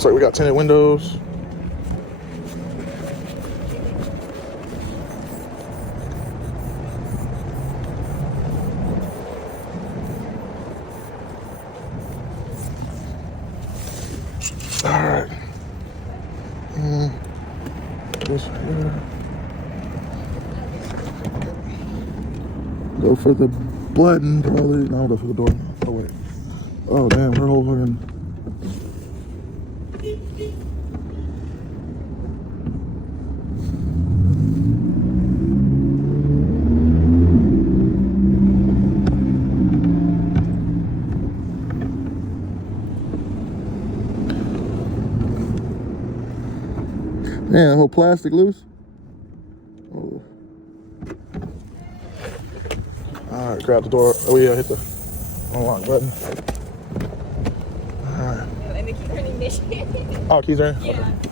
Looks like we got tinted windows. All right. This here. Go for the button, probably. No, go for the door. Oh wait. Oh damn, her whole fucking. Man, the whole plastic loose. Oh. All right, grab the door. Oh yeah, hit the unlock button. All right. And the keys are in ignition. Oh, keys are in? Yeah. Okay.